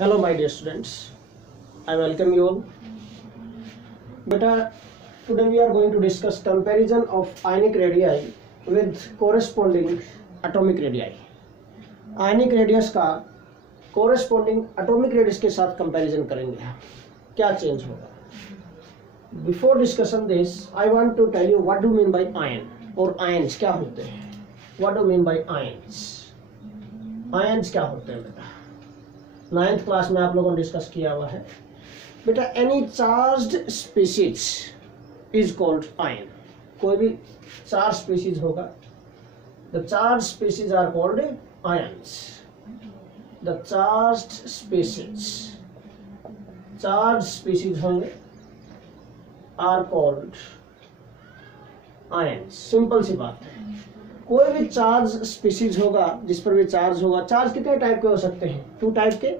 Hello my dear students, I welcome you all. Beta, today we are going to discuss comparison of ionic radii with corresponding atomic radii. Ionic radius का corresponding atomic radius के साथ comparison करेंगे, क्या change होगा. Before discussion this, I want to tell you what do you mean by ion और ions क्या होते हैं. What do you mean by ions? Ions क्या होते हैं बेटा? 9th क्लास में आप लोगों ने डिस्कस किया हुआ है बेटा. Any charged species is called ion. कोई भी चार्ज स्पीशीज होगा, the charge species are called ions. The charge species होंगे आर कॉल्ड आयंस. सिंपल सी बात है. कोई भी चार्ज स्पीशीज होगा जिस पर भी चार्ज होगा. चार्ज कितने टाइप के हो सकते हैं? 2 टाइप के,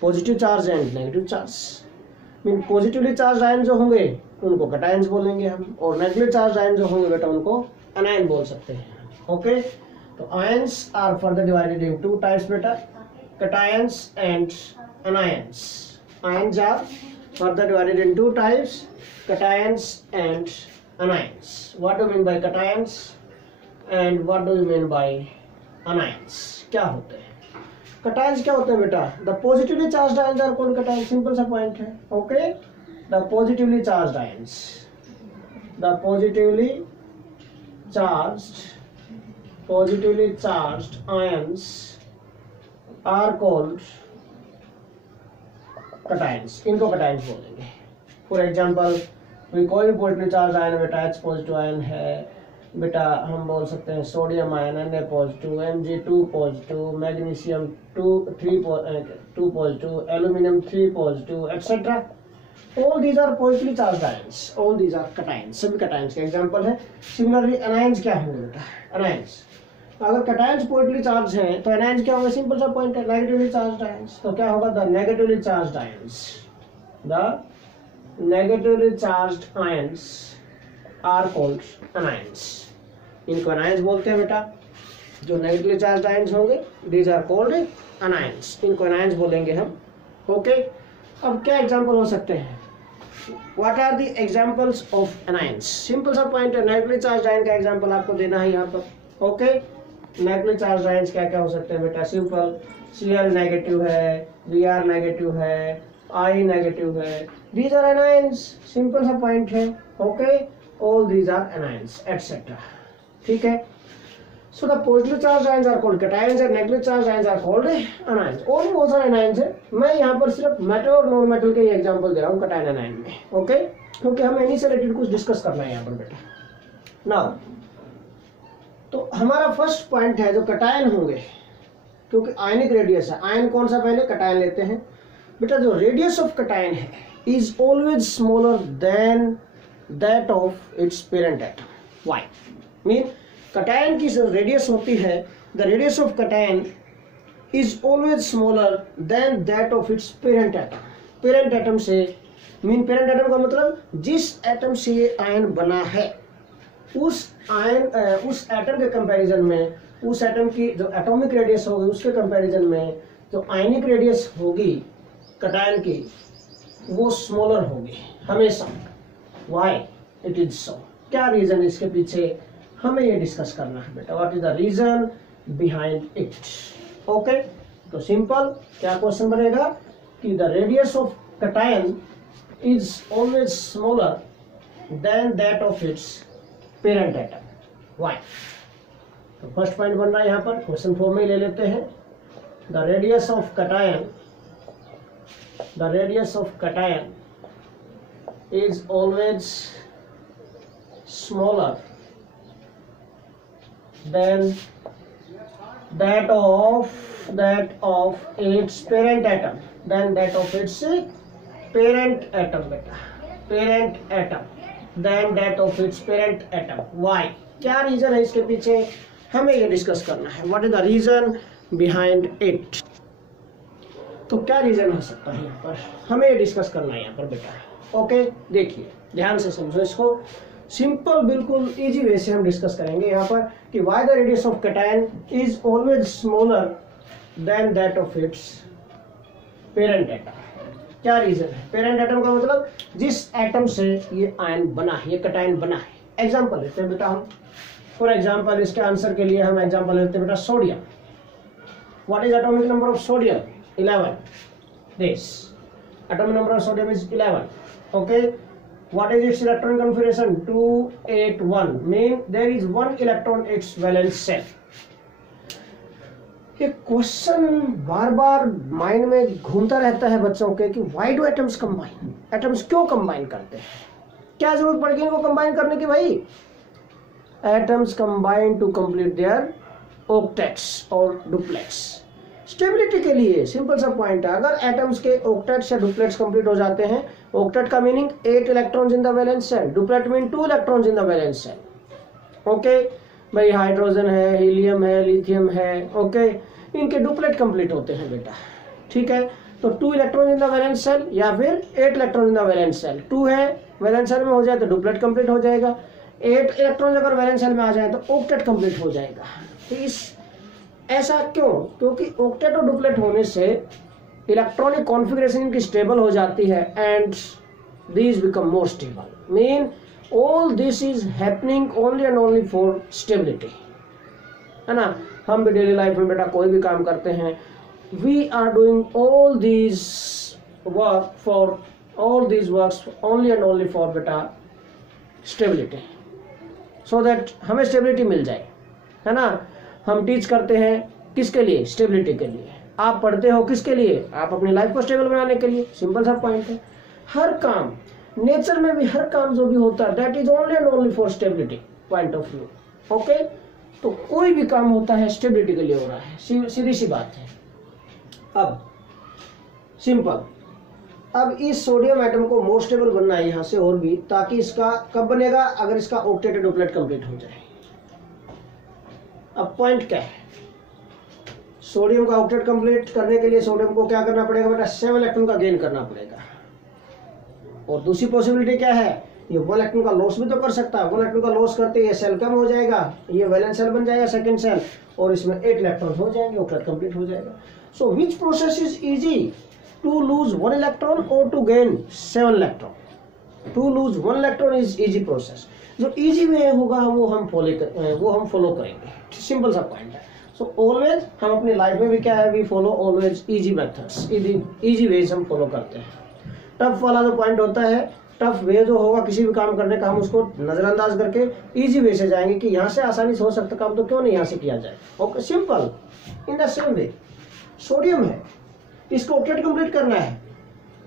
positive charge and negative charge. Mean positively charge ion जो होंगे उनको कैटायंस बोलेंगे हम, और नेगेटिव चार्ज आयन जो होंगे बेटा उनको एनायन बोल सकते हैं. ओके, तो ions are further divided in 2 types बेटा, cations and anions. Ions are further divided in 2 types, cations and anions. What do mean by cations and what do you mean by anions? क्या होते हैं cations? क्या होते हैं बेटा? The positively charged ions are called cations. Simple सा point है. Okay, the positively charged ions, the positively charged ions are called cations. इनको कैटायंस बोलेंगे. फॉर एग्जांपल, कोई भी पॉजिटिवली चार्ज आयन बेटा H पॉजिटिव आयन है बेटा, हम बोल सकते हैं sodium ion Na positive, Mg2 positive, magnesium 2 positive, aluminium 3 positive, etcetera. All these are positively charged ions. All these are cations. सभी कैटायंस के एग्जांपल है. सिमिलरली एनायंस क्या होंगे बेटा? एनायंस अगर कैटायंस पॉजिटिवली चार्ज हैं तो एनायंस क्या होंगे? सिंपल सा पॉइंट है, नेगेटिवली चार्ज्ड आयंस. तो क्या होगा? The negatively charged ions, the negatively charged ions are called anions. इनको अनायंस बोलते हैं बेटा. जो नेगेटिवली चार्ज्ड आयंस होंगे दीज आर कॉल्ड अनायंस. इनको अनायंस बोलेंगे हम. ओके, अब क्या एग्जांपल हो सकते हैं? What are the examples of anions? Simple सा पॉइंट है, नेगेटिवली चार्ज्ड आयन का एग्जांपल आपको देना है यहाँ पर. ओके, नेगेटिवली चार्ज्ड आयंस क्या क्या हो सकते हैं बेटा? सिंपल, Cl नेगेटिव है, Br नेगेटिव है, I नेगेटिव है. These are anions. सिंपल सा पॉइंट है. Okay, all these are anions etc. ठीक है. so the positively charged ions are called cations and negatively charged ions are called anions. और भी बहुत सारे anions है. मैं यहाँ पर सिर्फ मेटल और नॉन मेटल के एग्जांपल दे रहा हूँ कैटायन एनायन में. ओके, क्योंकि हमें इन्हीं से रिलेटेड कुछ डिस्कस करना है यहाँ पर बेटा. नाउ तो हमारा फर्स्ट पॉइंट है जो कैटायन होंगे, क्योंकि आयनिक रेडियस है. आयन कौन सा? पहले कैटायन लेते हैं बेटा. जो रेडियस ऑफ कैटायन है is always smaller than that of its parent atom. Why? Mean cation की रेडियस होती है, the radius of cation is always smaller than that of its parent atom. parent atom से mean parent atom का मतलब जिस atom से ये ion बना है उस एटम के कंपैरिजन में, उस एटम की जो एटॉमिक रेडियस होगी उसके कंपैरिजन में जो आयनिक रेडियस होगी कैटायन की वो स्मॉलर होगी हमेशा. Why it is so? क्या रीजन इसके पीछे हमें ये डिस्कस करना है बेटा. What is the reason behind it? Okay, तो सिंपल क्या क्वेश्चन बनेगा कि the radius of cation is always smaller than that of its parent atom. Why? तो फर्स्ट पॉइंट बन रहा है यहाँ पर, क्वेश्चन फॉर्म में ले लेते हैं. The radius of cation is always smaller than that of its parent atom. Then that of its parent atom beta. Parent atom. Then that of its parent atom. Why? क्या reason है इसके पीछे हमें ये डिस्कस करना है. What is the reason behind it? तो क्या रीजन हो सकता है यहाँ पर हमें ये डिस्कस करना है यहाँ पर बेटा. ओके, देखिए ध्यान से समझो इसको. सिंपल बिल्कुल इजी वे से हम डिस्कस करेंगे यहाँ पर कि why the radius of cation is always smaller than that of its parent atom. क्या रीजन है? पेरेंट एटम का मतलब जिस एटम से ये आयन बना है, ये कटायन बना है। एग्जांपल लेते हैं बेटा हम, फॉर एग्जांपल इसके आंसर के लिए हम एग्जांपल लेते हैं बेटा sodium. What is atomic number of sodium? 11। This atomic number of sodium is 11. Okay, what is its electron configuration? 281. mean there is one electron its valence shell. ये question बार बार mind में घूमता रहता है बच्चों के कि why do atoms combine, atoms क्यों combine करते हैं, क्या जरूरत पड़ गई इनको कंबाइन करने की? भाई atoms combine to complete their octets और डुप्लेट्स, स्टेबिलिटी के लिए। सिंपल सा पॉइंट है, अगर एटम्स के ऑक्टेट्स या डुप्लेट्स कंप्लीट हो जाते हैं, ऑक्टेट का meaning 8 electrons in the valence shell, duplet mean 2 electrons in the valence shell. Okay भाई, हाइड्रोजन है, हीलियम है, लिथियम है, ओके, इनके डुप्लेट कंप्लीट होते हैं बेटा, ठीक है। तो 2 electron in the valence shell या फिर 8 electron in the valence shell. 2 है वैलेंस शेल में हो जाए तो डुप्लेट कंप्लीट हो जाएगा, 8 इलेक्ट्रॉन अगर वैलेंस शेल में आ जाए तो ऑक्टेट कंप्लीट हो जाएगा। तो इस ऐसा क्यों? क्योंकि ऑक्टेट और डुप्लेट होने से इलेक्ट्रॉनिक कॉन्फ़िगरेशन इनकी स्टेबल हो जाती है and these become more stable. Mean all this is happening only and only for stability, है ना। हम भी डेली लाइफ में बेटा कोई भी काम करते हैं, we are doing all these works only and only for बेटा स्टेबिलिटी, सो दैट हमें स्टेबिलिटी मिल जाए, है ना। हम टीच करते हैं किसके लिए? स्टेबिलिटी के लिए। आप पढ़ते हो किसके लिए? आप अपनी लाइफ को स्टेबल बनाने के लिए। सिंपल सा पॉइंट है। हर काम, नेचर में भी हर काम जो भी होता है that is only and only for stability point of view. Okay, तो कोई भी काम होता है स्टेबिलिटी के लिए हो रहा है, सीधी सी बात है। अब सिंपल, अब इस सोडियम एटम को मोर स्टेबल बनना है यहाँ से और भी, ताकि इसका कब बनेगा? अगर इसका ऑक्टेट और डुप्लेट कंप्लीट हो जाए। अब पॉइंट क्या है? सोडियम का ऑक्टेट कंप्लीट करने के लिए सोडियम को क्या करना पड़ेगा बेटा? 7 इलेक्ट्रॉन का गेन करना पड़ेगा। और दूसरी पॉसिबिलिटी क्या है? ये 1 इलेक्ट्रॉन का लॉस भी तो कर सकता है। 1 इलेक्ट्रॉन का लॉस करते ये सेल कम हो जाएगा, ये वैलेंस सेल बन जाएगा सेकंड सेल, और इसमें 8 इलेक्ट्रॉन हो जाएंगे, ऑक्टेट कंप्लीट हो जाएगा। So which process is easy, to lose 1 electron or to gain 7 electron? To lose 1 electron is easy process. जो इजी वे होगा वो हम फॉलो करेंगे। सिंपल सा पॉइंट है। सो ऑलवेज हम अपनी लाइफ में भी क्या है, we follow always easy methods, easy ways हम फॉलो करते हैं। टफ वाला जो पॉइंट होता है, टफ वे जो होगा किसी भी काम करने का, हम उसको नजरअंदाज करके इजी वे से जाएंगे कि यहाँ से आसानी से हो सकता काम, तो क्यों नहीं यहाँ से किया जाए। Okay, simple. In the same way sodium है, इसको ऑक्टेट कंप्लीट करना है।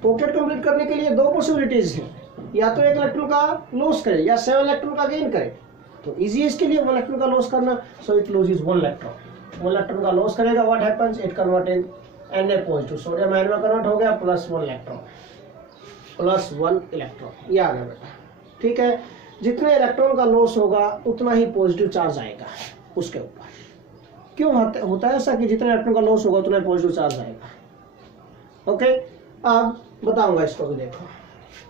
ऑक्टेट कंप्लीट करने के लिए 2 पॉसिबिलिटीज हैं, या तो 1 इलेक्ट्रॉन का लॉस करे या 7 इलेक्ट्रॉन का गेन करे। तो इजी है इसके लिए 1 इलेक्ट्रॉन का लॉस करना, so it loses 1 electron. 1 electron का लॉस करेगा, what happens, it convert in Na positive, sodium ion में कन्वर्ट हो गया, +1 इलेक्ट्रॉन, +1 इलेक्ट्रॉन। ये आ गया बेटा, ठीक है। जितने इलेक्ट्रॉन का लॉस होगा उतना ही पॉजिटिव चार्ज आएगा उसके ऊपर। क्यों होता है ऐसा कि जितना इलेक्ट्रॉन का लॉस होगा उतना ही पॉजिटिव चार्ज आएगा। ओके, अब बताऊंगा इसको भी, देखो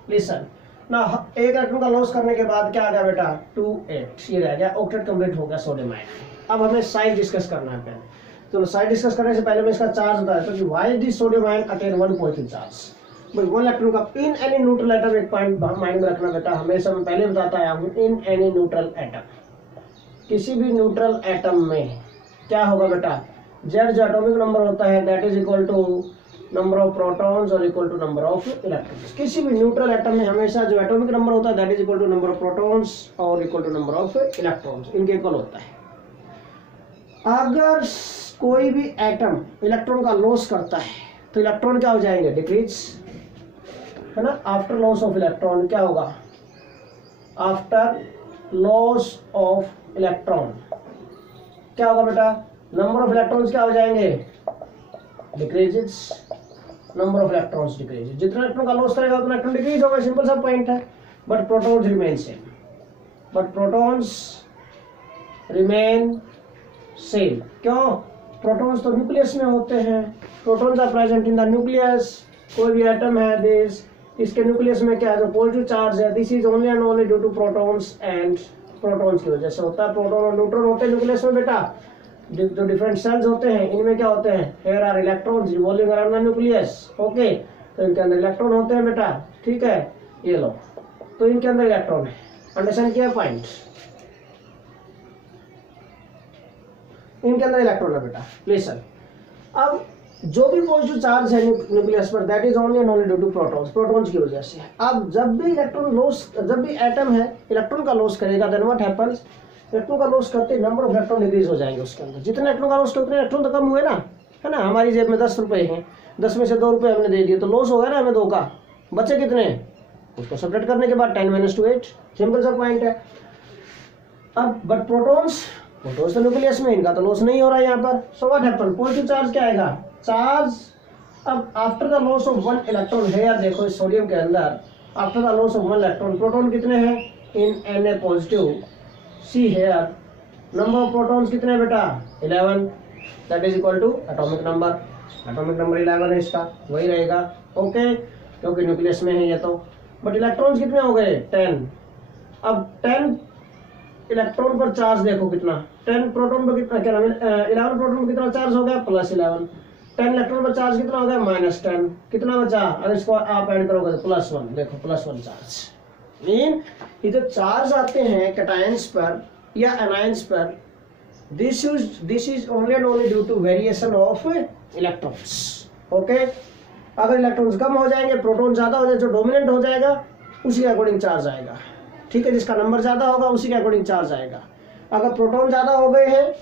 लिसन ना। 1 इलेक्ट्रॉन का लॉस करने के बाद क्या आ गया बेटा? 2 8, ये रह गया, ऑक्टेट कंप्लीट हो गया सोडियम आयन। अब हमें साइज डिस्कस करना है पहले। तो साइज डिस्कस करने से पहले मैं इसका चार्ज बता देता हूं कि why this sodium ion attain 1 positive charge. भाई 1 इलेक्ट्रॉन का इन एनी न्यूट्रल एटम, एक पॉइंट माइंड में रखना बेटा, हमेशा मैं पहले बताता आया हूं, इन एनी न्यूट्रल एटम, किसी भी न्यूट्रल एटम में क्या होगा बेटा? जेड जो एटॉमिक नंबर होता है that is equal to number of protons और equal to number of electrons. किसी भी न्यूट्रल एटम में हमेशा जो एटॉमिक नंबर होता है that is equal to number of protons और equal to number of electrons, इनके इक्वल होता है। अगर कोई भी एटम इलेक्ट्रॉन का लॉस करता है तो इलेक्ट्रॉन क्या हो जाएंगे? डिक्रीज, है ना। आफ्टर लॉस ऑफ इलेक्ट्रॉन क्या होगा? आफ्टर लॉस ऑफ इलेक्ट्रॉन क्या होगा बेटा? नंबर ऑफ इलेक्ट्रॉन्स क्या हो जाएंगे? Decreases, number of electrons decreases. जितना इलेक्ट्रॉन का लॉस करेगा उतना इलेक्ट्रॉन डिक्रीज होगा, सिंपल सा पॉइंट है। But protons remain same, same. क्यों? प्रोटॉन्स तो न्यूक्लियस में होते हैं, protons are present in the nucleus. कोई भी एटम है दिस, इसके न्यूक्लियस में क्या है? जो पॉजिटिव चार्ज है, this is only and only due to protons and protons की वजह से होता है। प्रोटॉन और न्यूट्रॉन होते हैं न्यूक्लियस में बेटा, जो डिफरेंट सेल्स होते हैं इनमें क्या होते हैं, here are electrons revolving around the nucleus. Okay, तो इनके अंदर इलेक्ट्रॉन होते हैं बेटा, ठीक है, ये लो, तो इनके अंदर इलेक्ट्रॉन है। अंडरस्टैंड किया पॉइंट, इनके अंदर इलेक्ट्रॉन है बेटा। लिसन, अब जो भी पॉजिटिव चार्ज है न्यूक्लियस पर that is only and only due to protons, protons की वजह से। अब जब भी इलेक्ट्रॉन लॉस, जब भी एटम है इलेक्ट्रॉन का लॉस करेगा देन व्हाट हैपेंस, इलेक्ट्रॉन का लॉस करते नंबर ऑफ इलेक्ट्रॉन डिक्रीज हो जाएंगे उसके अंदर। जितने इलेक्ट्रॉन का लॉस उतने इलेक्ट्रॉन तो कम हुए ना, है ना। हमारी जेब में 10 रुपए हैं, 10 में से 2 रुपए हमने दे दिए तो लॉस हो गया ना हमें 2 का, बचे कितने, उसको सब्ट्रैक्ट करने के बाद 10 - 2 8, सिंपल सा पॉइंट है। अब बट प्रोटॉन्स तो न्यूक्लियस में, इनका तो लॉस नहीं हो रहा है यहाँ पर। So what happen, positive charge क्या आएगा, चार्ज। अब after the loss of 1 electron है यार, देखो इस सोडियम के अंदर after the loss of 1 electron, proton कितने हैं in Na positive, see here number of protons कितने बेटा 11, that is equal to atomic number, atomic number 11 है इसका, वही रहेगा। ओके, क्योंकि न्यूक्लियस में है ये तो। बट इलेक्ट्रॉन्स कितने हो गए 10। अब 10 इलेक्ट्रॉन पर चार्ज देखो कितना, 10 प्रोटॉन पर कितना, क्या 11 प्रोटॉन पर कितना चार्ज हो गया +11, 10 इलेक्ट्रॉन पर चार्ज कितना हो गया -10, कितना बचा, अगर इसको आप ऐड करोगे तो +1, देखो +1 चार्ज। मीन ये जो चार्ज आते हैं कैटायंस पर या एनायंस पर, this is only and only due to variation of electrons. Okay, अगर इलेक्ट्रॉन्स कम हो जाएंगे, प्रोटॉन ज्यादा हो जाए, जो डोमिनेंट हो जाएगा उसी के अकॉर्डिंग चार्ज आएगा, ठीक है, जिसका नंबर ज्यादा होगा उसी के अकॉर्डिंग चार्ज आएगा। अगर प्रोटॉन ज्यादा हो गए हैं,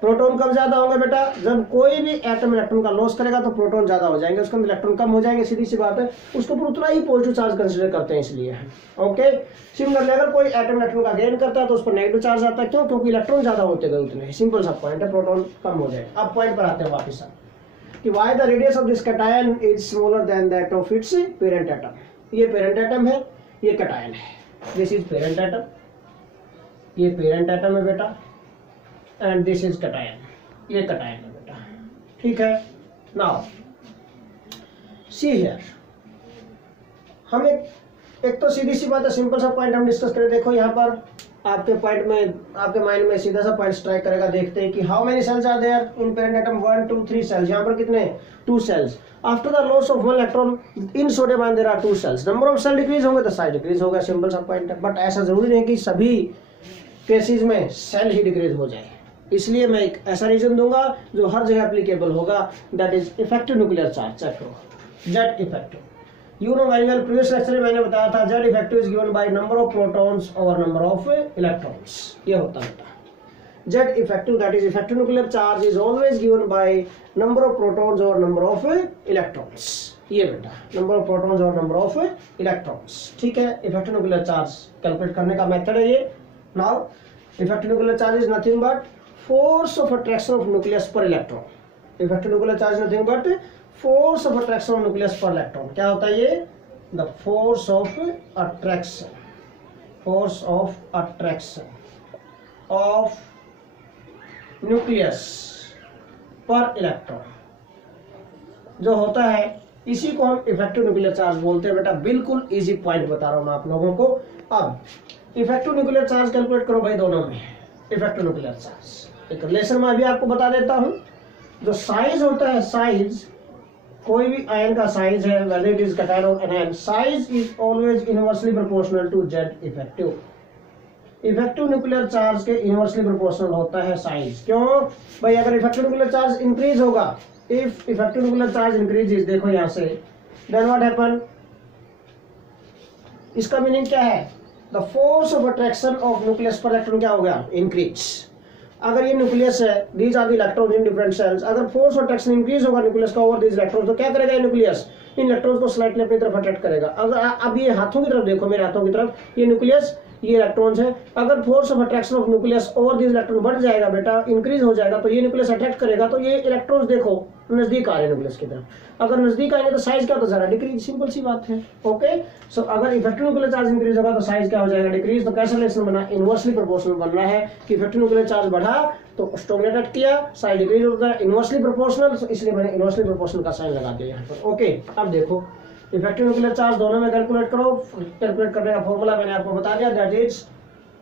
प्रोटॉन कब ज्यादा होंगे बेटा, जब कोई भी एटम इलेक्ट्रॉन का लॉस करेगा तो प्रोटॉन ज्यादा हो जाएंगे, उसके अंदर इलेक्ट्रॉन कम हो जाएंगे, सीधी सी बात है, उसको पर उतना ही पॉजिटिव चार्ज कंसीडर करते हैं इसलिए। ओके, सिमिलरली अगर कोई एटम इलेक्ट्रॉन का गेन करता है तो उस पर नेगेटिव चार्ज आता है, क्यों, क्योंकि इलेक्ट्रॉन ज्यादा होते गए उतने, सिंपल सा पॉइंट है, प्रोटॉन कम हो जाए। अब पॉइंट पर आते हैं वापस कि why the radius of this cation is smaller than that of its parent atom. ये पेरेंट एटम है, ये कैटायन है, दिस इज पेरेंट एटम, ये पेरेंट एटम है बेटा, एंड दिस इज कैटायन, ये कैटायन है बेटा, ठीक है। नाउ सी हियर, हम एक तो सीधी सी बात है, सिंपल सा पॉइंट हम डिस्कस करें। देखो यहाँ पर आपके पॉइंट में, आपके माइंड में सीधा सा पॉइंट स्ट्राइक करेगा, देखते हैं कि how many shells are there in parent atom, 1 2 3 shells, यहाँ पर कितने 2 shells. After the loss of 1 electron in sodium ion there are 2 shells, number of shell decrease होंगे तो साइज डिक्रीज होगा, सिंपल सा पॉइंट है। बट ऐसा जरूरी नहीं कि सभी केसेस में सेल ही डिक्रीज हो जाए, इसलिए मैं एक ऐसा रीजन दूंगा जो हर जगह एप्लीकेबल होगा, that is effective nuclear charge. Check करो, Z effective, you know very well, previous lecture में मैंने बताया था Z effective is given by number of protons over number of electrons, ये होता है Z effective, that is effective nuclear charge is always given by number of protons और number of electrons, ये बेटा नंबर ऑफ प्रोटॉन्स और number of electrons, ठीक है। Effective nuclear charge calculate करने का मेथड है ये। Now effective nuclear charge is nothing but force of attraction of nucleus per electron, effective nuclear charge nothing but force of attraction of nucleus per electron। क्या होता है ये, the force of attraction of nucleus per electron जो होता है, इसी को हम इफेक्टिव न्यूक्लियर चार्ज बोलते हैं बेटा। बिल्कुल इजी पॉइंट बता रहा हूं मैं आप लोगों को। अब इफेक्टिव न्यूक्लियर चार्ज कैलकुलेट करो भाई दोनों में, इफेक्टिव न्यूक्लियर चार्ज एक रिलेशन में अभी आपको बता देता हूं। जो साइज होता है, साइज कोई भी आयन का साइज है, whether it is cation or anion, size is always inversely proportional to Z effective. Effective nuclear charge के इनवर्सली प्रोपोर्शनल होता है साइज। क्यों भाई, अगर इफेक्टिव न्यूक्लियर चार्ज इंक्रीज होगा, if effective nuclear charge increases, देखो यहां से, देन व्हाट हैपन, इसका मीनिंग क्या है, the force of attraction of nucleus पर इलेक्ट्रॉन क्या हो गया, इंक्रीज। अगर ये न्यूक्लियस है, these are the electrons in different shells, अगर फोर्स ऑफ अट्रैक्शन इंक्रीज होगा न्यूक्लियस का ओवर दीज इलेक्ट्रॉन्स, तो क्या करेगा ये न्यूक्लियस, इन इलेक्ट्रॉन्स को स्लाइटली अपनी तरफ अट्रैक्ट करेगा। अगर अब ये हाथों की तरफ देखो, मेरे हाथों की तरफ, ये न्यूक्लियस, ये इलेक्ट्रॉन्स है, अगर force of attraction of nucleus over this electron बढ़ जाएगा बेटा, इंक्रीज हो जाएगा, तो ये न्यूक्लियस अट्रैक्ट करेगा, तो ये इलेक्ट्रॉन्स देखो नजदीक आ रहे हैं न्यूक्लियस की तरफ। अगर नजदीक आएंगे तो साइज क्या होता है, डिक्रीज, सिंपल सी बात है। ओके, सो अगर इफेक्टिव न्यूक्लियर चार्ज इंक्रीज होगा तो साइज क्या हो जाएगा, डिक्रीज। तो कैसा रिलेशन बना, इनवर्सली प्रोपोर्शनल बन रहा है कि इफेक्टिव न्यूक्लियर चार्ज बढ़ा तो स्ट्रॉन्गली अटैक किया, साइज डिक्रीज होता है, इनवर्सली प्रोपोर्शनल, इसलिए मैंने इनवर्सली प्रोपोर्शनल का साइन लगा दिया यहाँ पर। ओके, अब देखो इफेक्टिव न्यूक्लियर चार्ज दोनों में कैलकुलेट करो। कैलकुलेट करने का फॉर्मूला मैंने आपको बता दिया, that is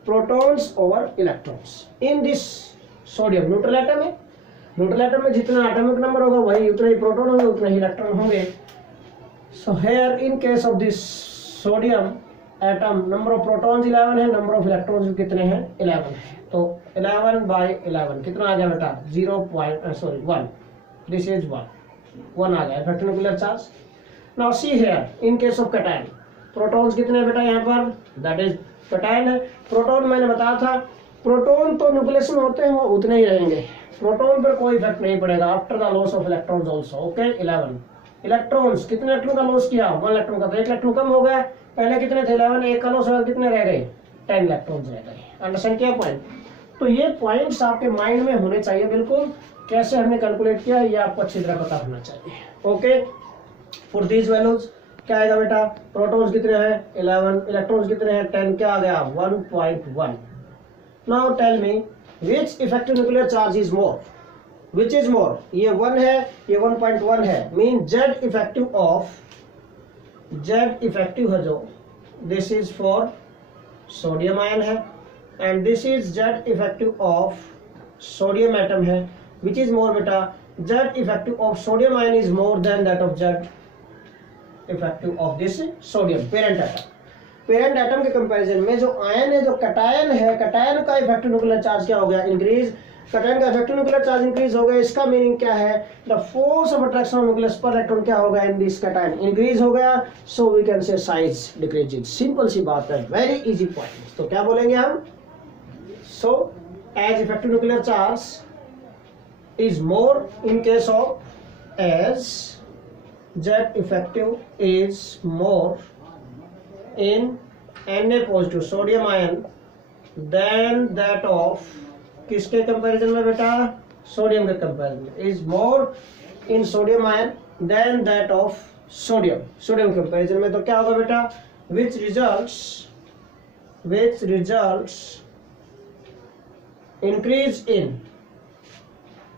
protons over electrons। In this sodium neutral atom है, न्यूट्रल एटम में जितना एटॉमिक नंबर होगा वही उतना ही प्रोटॉन होंगे, उतना ही इलेक्ट्रॉन होंगे। So here in case of this sodium atom number of protons 11 है, नंबर ऑफ इलेक्ट्रॉन्स कितने हैं 11 है। तो 11/11 कितना आ गया बेटा 1, दिस इज 1 आ गया effective nuclear charge. Now see here in case of cation protons कितने हैं बेटा यहाँ पर, दैट इज कैटायन है। प्रोटॉन मैंने बताया था, प्रोटॉन तो न्यूक्लियस में होते हैं वो उतने ही रहेंगे, प्रोटॉन पर कोई इफेक्ट नहीं पड़ेगा after the loss of electrons also. Okay 11 electrons, कितने इलेक्ट्रॉन का लॉस किया 1 इलेक्ट्रॉन का, तो 1 इलेक्ट्रॉन कम हो गया, पहले कितने थे 11, एक का लॉस हो गया, कितने रह गए 10 इलेक्ट्रॉन्स रह गए। अंडरस्टैंड किया पॉइंट। तो ये पॉइंट्स आपके माइंड में होने चाहिए बिल्कुल, कैसे हमने कैलकुलेट किया ये आपको अच्छी तरह पता होना चाहिए। ओके फॉर दीज वैल्यूज क्या आएगा बेटा, प्रोटॉन्स कितने हैं 11, इलेक्ट्रॉन्स कितने हैं 10, क्या आ गया 1.1। Now tell me which effective nuclear charge is more, which is more, ये 1 है ये 1.1 है, मीन जेड इफेक्टिव है जो, this is for sodium ion है and this is Z effective of sodium atom है। विच इज मोर बेटा, Z effective of sodium ion is more than that of Z effective of this sodium parent atom. Parent atom के comparison में जो ion है, जो cation है, cation का effective nuclear charge क्या हो गया इंक्रीज, कैटायन का इफेक्टिव न्यूक्लियर चार्ज इंक्रीज हो गया। इसका मीनिंग क्या है, the force of attraction of nucleus पर इलेक्ट्रॉन क्या होगा इन दिस कैटायन इंक्रीज हो गया, so we can say size decreasing. Simple सी बात है, वेरी इजी पॉइंट। तो क्या बोलेंगे हम, so as effective nuclear charge is more in case of as Z effective is more in Na positive sodium ion than that of किसके comparison में बेटा, सोडियम के कंपैरिजन में, is more in sodium ion than that of sodium comparison में। तो क्या होगा बेटा, which results increase in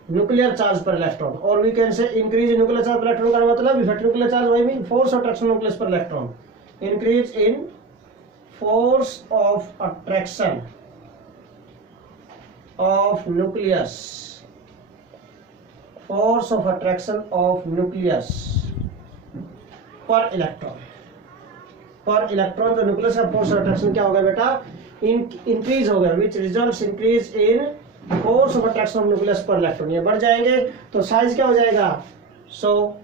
nuclear charge पर इलेक्ट्रॉन, और we can say increase in nuclear charge पर इलेक्ट्रॉन का मतलब इफेक्टिव न्यूक्लियर चार्ज वही mean force of attraction nucleus पर electron, increase in force of attraction of nucleus, force of attraction of nucleus पर electron जो nucleus का force of attraction क्या होगा बेटा, इंक्रीज हो गया, which results increase in force of attraction of nucleus पर इलेक्ट्रॉन। ये बढ़ जाएंगे तो साइज क्या हो जाएगा, सो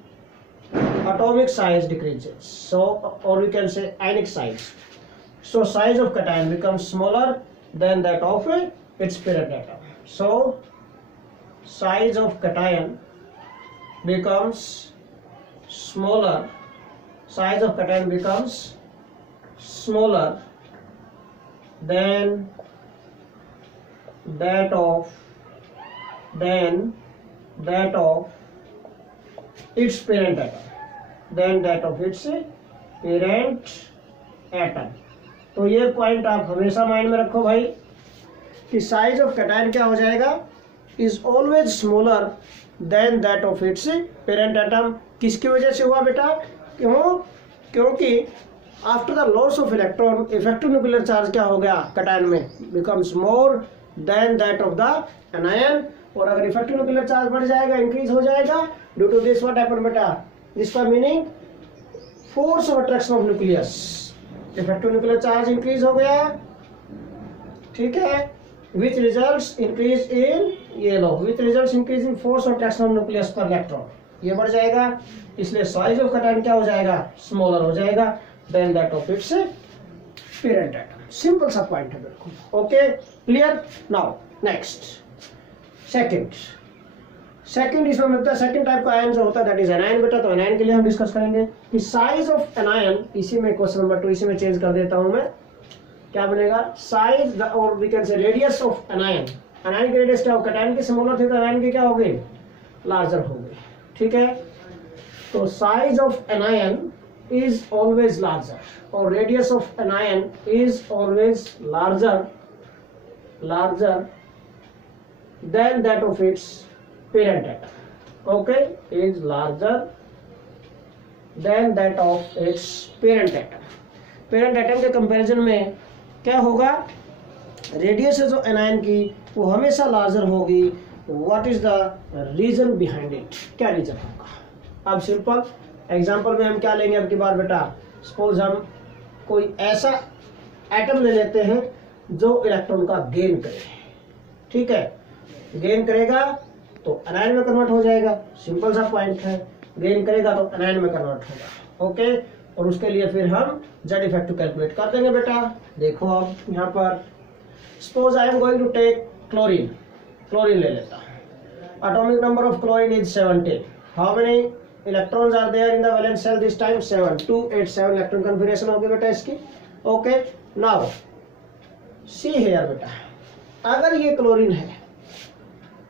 atomic size decreases, so or we can say ionic size, so size of cation becomes smaller than that of its parent atom, so size of cation becomes smaller than that of its parent atom, तो ये point आप हमेशा mind में रखो भाई कि size of cation क्या हो जाएगा, is always smaller than that of its parent atom. किसकी वजह से हुआ बेटा, क्योंकि after the loss of electron effective nuclear charge क्या हो गया कैटायन में, becomes more than that of the anion, और अगर इफेक्टिव न्यूक्लियर चार्ज बढ़ जाएगा, इंक्रीज हो जाएगा, due to this what happen बेटा, जिसका meaning force of attraction of nucleus, effective nuclear charge increase हो गया, ठीक है, विच रिजल्ट्स इंक्रीज इन, ये लो, which results increase in force of attraction of nucleus पर इलेक्ट्रॉन, ये बढ़ जाएगा, इसलिए साइज ऑफ कैटायन क्या हो जाएगा, स्मॉलर हो जाएगा then that of its parent atom. Simple सा पॉइंट है बिल्कुल। Okay clear. Now next second इसमें मिलता है, सेकंड टाइप का आयन जो होता है दैट इज एनायन बेटा। तो एनायन के लिए हम डिस्कस करेंगे कि साइज ऑफ एनायन, इसी में क्वेश्चन नंबर 2 इसी में चेंज कर देता हूं मैं, क्या बनेगा साइज और we can say radius of anion. Anion की रेडियस क्या हो, कैटायन की स्मॉलर थी तो एनायन की क्या हो गई, लार्जर हो गई, ठीक है। तो size of anion is always larger और radius of anion is always larger than that of its parent atom. Okay, is larger than that of its parent atom. Parent atom के कंपैरिजन में क्या होगा, रेडियस है जो anion की वो हमेशा लार्जर होगी। What is the reason behind it, क्या रीजन होगा। अब सिंपल एग्जांपल में हम क्या लेंगे अब की बार बेटा, सपोज हम कोई ऐसा एटम ले लेते हैं जो इलेक्ट्रॉन का गेन करे, ठीक है, गेन करेगा तो एनायन में कन्वर्ट हो जाएगा, सिंपल सा पॉइंट है, गेन करेगा तो एनायन में कन्वर्ट होगा, ओके। और उसके लिए फिर हम जेड इफेक्टिव कैलकुलेट कर देंगे बेटा। देखो अब यहाँ पर suppose I am going to take chlorine, chlorine ले लेता हूँ। Atomic number of chlorine is 17। How many electrons are there in the valence shell this time, 7, 2, 8, 7 electron configuration होगी बेटा इसकी, ओके। नाउ सी हियर बेटा, अगर ये क्लोरीन है,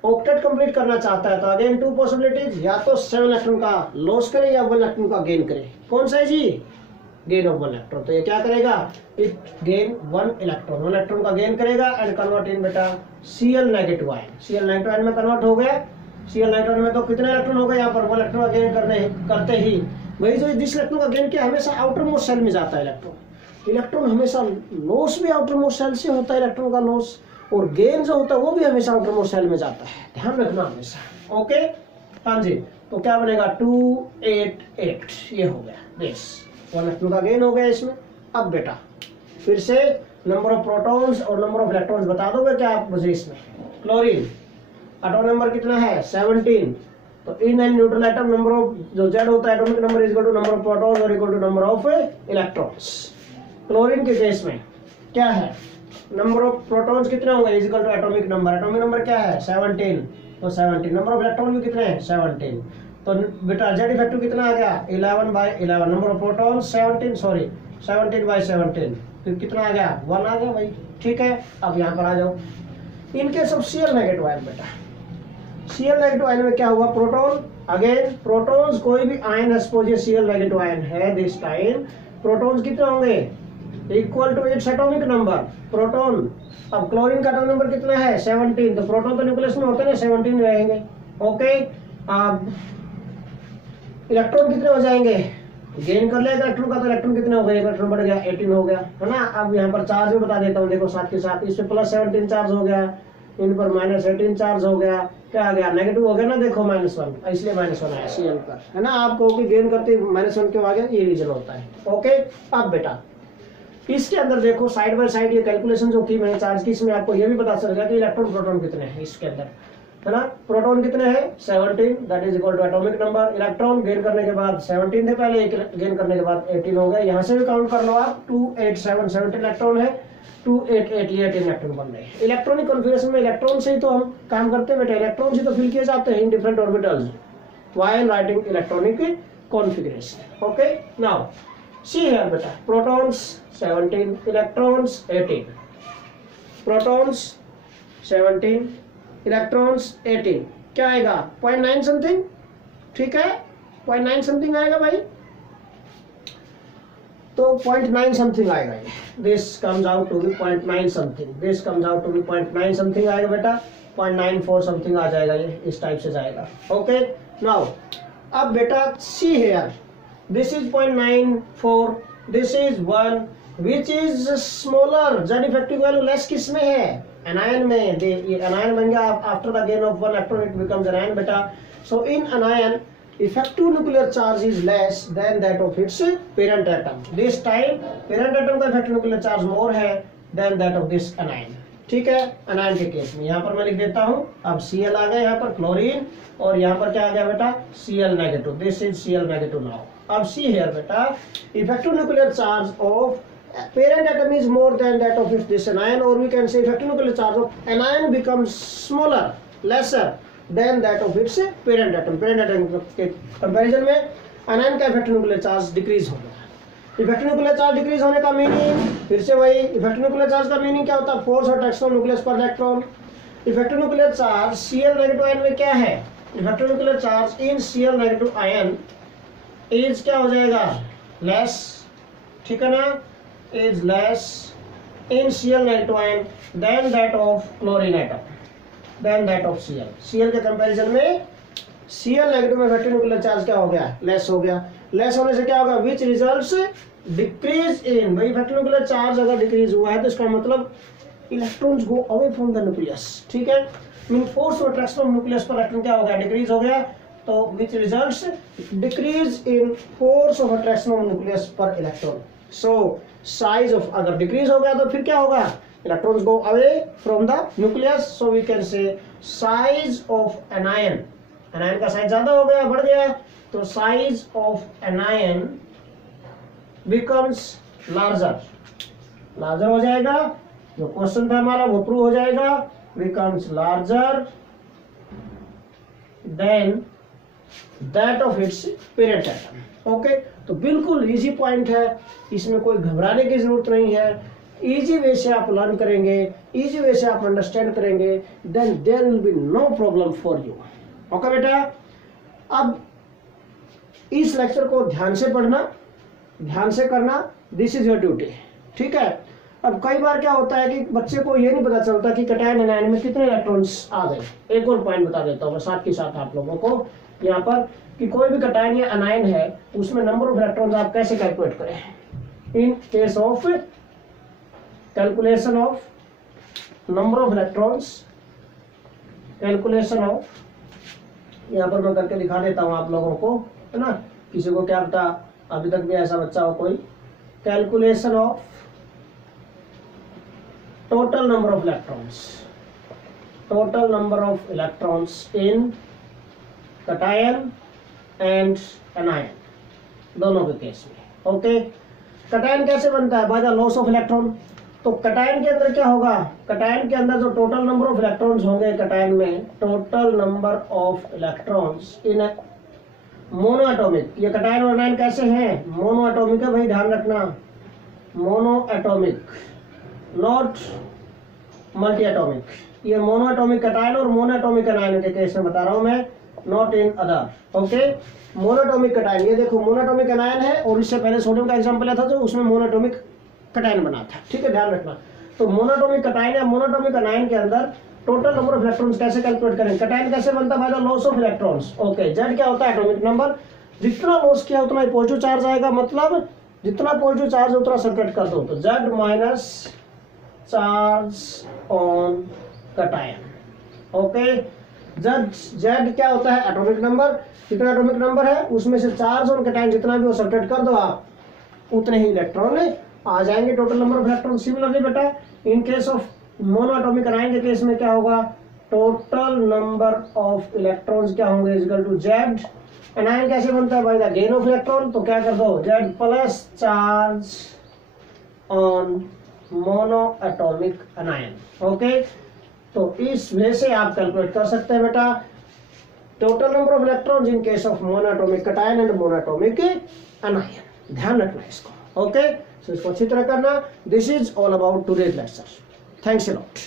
ऑक्टेट कंप्लीट करना चाहता है तो अगेन 2 पॉसिबिलिटीज, या तो 7 इलेक्ट्रॉन का लॉस करे या 1 इलेक्ट्रॉन का गेन करे। कौन सा है जी, गेन ऑफ 1 इलेक्ट्रॉन। तो ये क्या करेगा, इट गेन 1 इलेक्ट्रॉन, 1 इलेक्ट्रॉन का गेन करेगा एंड कन्वर्ट इन बेटा Cl negative ion, Cl negative ion में कन्वर्ट हो गया। Cl नेगेटिव में तो कितने इलेक्ट्रॉन हो गए यहाँ पर, 1 इलेक्ट्रॉन का गेन करते ही वही जो जिस इलेक्ट्रॉन का गेन किया हमेशा आउटर मोस्ट सेल में जाता है इलेक्ट्रॉन। इलेक्ट्रॉन हमेशा लॉस भी आउटर मोस्ट सेल से होता है, इलेक्ट्रॉन का लॉस, और गेन जो होता है वो भी हमेशा आउटर मोस्ट सेल में जाता है, ध्यान रखना हमेशा, ओके। हाँ जी, तो क्या बनेगा 2, 8, 8 ये हो गया, दिस 1 इलेक्ट्रॉन का गेन हो गया इसमें। अब बेटा फिर से नंबर ऑफ प्रोटॉन्स और नंबर ऑफ इलेक्ट्रॉन्स बता दोगे क्या आप मुझे इसमें। क्लोरीन एटॉमिक नंबर कितना है 17, तो in and neutral atom number of जो जेड होता है atomic number is equal to number of protons और equal to number of electrons. Chlorine के केस में क्या है, नंबर ऑफ प्रोटॉन्स कितने होंगे is equal to atomic number क्या है 17, तो 17, नंबर ऑफ इलेक्ट्रॉन भी कितने हैं 17, तो बेटा जेड इफेक्टिव कितना आ गया 11/11, नंबर ऑफ प्रोटॉन्स 17/17, फिर कितना आ गया 1 आ गया भाई, ठीक है। अब यहाँ पर आ जाओ, इनके सब Cl नेगेटिव आयन बेटा, Cl नेगेटिव आयन में क्या हुआ, प्रोटॉन, अगेन प्रोटॉन्स कोई भी आयन है, सपोज ये Cl नेगेटिव आयन है, दिस टाइम प्रोटॉन्स कितने होंगे equal to its atomic number, proton. अब क्लोरीन का एटॉमिक नंबर कितना है 17, तो प्रोटॉन तो न्यूक्लियस में होते हैं 17 रहेंगे, ओके। अब इलेक्ट्रॉन कितने हो जाएंगे, गेन कर लेगा इलेक्ट्रॉन का, तो इलेक्ट्रॉन कितने हो गए, इलेक्ट्रॉन बढ़ गया 18 हो गया, है ना। अब यहाँ पर चार्ज भी बता देता हूँ, देखो साथ के साथ, इस पे +17 चार्ज हो गया, इन पर -18 चार्ज हो गया, क्या आ गया नेगेटिव हो गया ना, देखो -1, इसलिए -1 आया Cl पर, है ना। आपको कि गेन करते -1 क्यों आ गया, ये रीजन होता है, ओके। अब बेटा इसके अंदर देखो साइड बाय साइड ये कैलकुलेशन जो की मैंने चार्ज की, इसमें आपको ये भी पता चल गया कि इलेक्ट्रॉन प्रोटॉन कितने हैं इसके अंदर, है ना। प्रोटॉन कितने हैं 17, that is equal to atomic number, electron gain करने के बाद 17 थे पहले, गेन करने के बाद 18 हो गए, यहाँ से भी काउंट कर लो आप, 2, 8, 7, 17 इलेक्ट्रॉन है, 2, 8, 8 ये 18 इलेक्ट्रॉन बन रहे हैं। इलेक्ट्रॉनिक कॉन्फ़िगरेशन में इलेक्ट्रॉन से ही तो हम काम करते हैं बेटा, इलेक्ट्रॉन से तो फिल किए जाते हैं in different orbitals while writing electronic configuration, okay. Now see here बेटा, प्रोटॉन्स 17, इलेक्ट्रॉन्स 18, प्रोटॉन्स 17, इलेक्ट्रॉन्स 18, क्या आएगा 0.9 समथिंग, ठीक है 0.9 समथिंग आएगा भाई, तो 0.9 समथिंग आएगा ये, this comes out to be 0.9 something, this comes out to be 0.9 something आएगा बेटा, 0.94 समथिंग आ जाएगा, ये इस टाइप से जाएगा, ओके। नाउ अब बेटा see here, this is 0.94, this is 1, which is smaller, Z effective value less किस में है, एनायन में, ये एनायन बन गया, after the gain of 1 electron it becomes anion बेटा। सो इन anion effective nuclear charge is less than that of its parent atom. This time parent atom का effective nuclear charge more है than that of this anion, ठीक है। anion के case में यहाँ पर मैं लिख देता हूँ, अब Cl आ गया यहाँ पर क्लोरीन, और यहाँ पर क्या आ गया बेटा Cl negative, this is Cl negative now. अब सी हियर बेटा, effective nuclear charge of parent atom is more than that of this anion, or we can say effective nuclear charge of anion becomes smaller, lesser than that of its parent atom। parent atom के comparison में anion का effective nuclear charge decrease हो गया। effective nuclear charge decrease होने का meaning, फिर से वही effective nuclear charge का मीनिंग क्या होता है, फोर्स और अट्रैक्शन ऑफ न्यूक्लियस पर electron. effective nuclear charge Cl negative ion में क्या है, effective nuclear charge in Cl negative ion is क्या हो जाएगा लेस, ठीक है ना, is less in Cl negative ion then that of chlorine atom, then that of Cl। Cl के कंपैरिजन में Cl नेगेटिव में इफेक्टिव न्यूक्लियर चार्ज क्या हो गया, लेस हो गया। लेस होने से क्या होगा, विच रिजल्ट्स डिक्रीज इन, भाई इफेक्टिव न्यूक्लियर चार्ज अगर डिक्रीज हुआ है तो इसका मतलब electrons go away from the nucleus, ठीक है। Mean force of attraction of nucleus पर इलेक्ट्रॉन क्या हो गया, डिक्रीज हो गया, तो which results decrease in force of attraction of nucleus पर इलेक्ट्रॉन। सो साइज ऑफ, अगर डिक्रीज हो गया तो फिर क्या होगा, electrons go away from the nucleus, so we can say size of anion, anion का साइज ज्यादा हो गया, बढ़ गया, तो size of anion becomes larger, larger हो जाएगा, जो क्वेश्चन था हमारा वो प्रूव हो जाएगा, becomes larger than that of its parent atom. Okay, तो बिल्कुल इजी पॉइंट है, इसमें कोई घबराने की जरूरत नहीं है, इजी वे से आप लर्न करेंगे, इजी वे से आप अंडरस्टैंड करेंगे, then there will be no problem for you. Okay बेटा, अब इस लेक्चर को ध्यान से पढ़ना, ध्यान से करना, दिस इज योर ड्यूटी, ठीक है। अब कई बार क्या होता है कि बच्चे को ये नहीं पता चलता कि कैटायन एनायन में कितने इलेक्ट्रॉन्स आ गए। एक और पॉइंट बता देता हूँ मैं साथ के साथ आप लोगों को यहाँ पर, कि कोई भी कैटायन या एनायन है उसमें नंबर ऑफ इलेक्ट्रॉन्स आप कैसे कैलकुलेट करें। इन case of calculation of number of electrons, calculation of, यहाँ पर मैं करके दिखा देता हूँ आप लोगों को, है ना, किसी को क्या पता अभी तक भी ऐसा बच्चा हो कोई। Calculation of total number of electrons, total number of electrons in cation and anion, दोनों के केस में। ओके, कैटायन कैसे बनता है, by the loss of electron. तो कैटायन के अंदर क्या होगा, कैटायन के अंदर जो टोटल नंबर ऑफ इलेक्ट्रॉन्स होंगे कैटायन में, total number of electrons in mono atomic, ये कैटायन और एनायन कैसे हैं, मोनो एटॉमिक है भाई, ध्यान रखना, mono atomic, not multi atomic. ये मोनो एटॉमिक कैटायन और मोनो एटॉमिक एनायन के केस में बता रहा हूं मैं, not in other. Okay, mono atomic cation, ये देखो मोनो एटॉमिक एनायन है, और इससे पहले सोडियम का एग्जांपल लिया था तो उसमें मोनो एटॉमिक कैटायन बना था, ठीक है, ध्यान रखना। तो मोनो एटॉमिक कैटायन या मोनो एटॉमिक एनायन के अंदर टोटल नंबर ऑफ इलेक्ट्रॉन्स कैसे कैलकुलेट करें, कैटायन कैसे बनता है, by the loss of electrons. Okay, Z क्या होता है, एटॉमिक नंबर, जितना लॉस किया उतना ही पॉजिटिव चार्ज आएगा, मतलब जितना पॉजिटिव चार्ज उतना सब्ट्रैक्ट कर दो, तो Z minus charge on cation. Okay, Z क्या होता है, एटॉमिक नंबर, जितना एटॉमिक नंबर है उसमें से चार्ज ऑन कैटायन जितना भी वो सब्ट्रैक्ट कर दो आप, उतने ही इलेक्ट्रॉन आ जाएंगे, total number of electron. Similarly बेटा in case of mono atomic anion के केस में क्या होगा, टोटल नंबर ऑफ इलेक्ट्रॉन्स क्या होंगे, इक्वल टू जेड। एनायन कैसे बनता है, by the gain of electron, तो क्या कर दो, Z plus charge on mono atomic anion. Okay, तो इस वे से आप कैलकुलेट कर सकते हैं बेटा total number of electrons in case of mono atomic cation and mono atomic anion. ध्यान रखना इसको। ओके, सो इसको अच्छी तरह करना। This is all about today's lecture. Thanks a lot.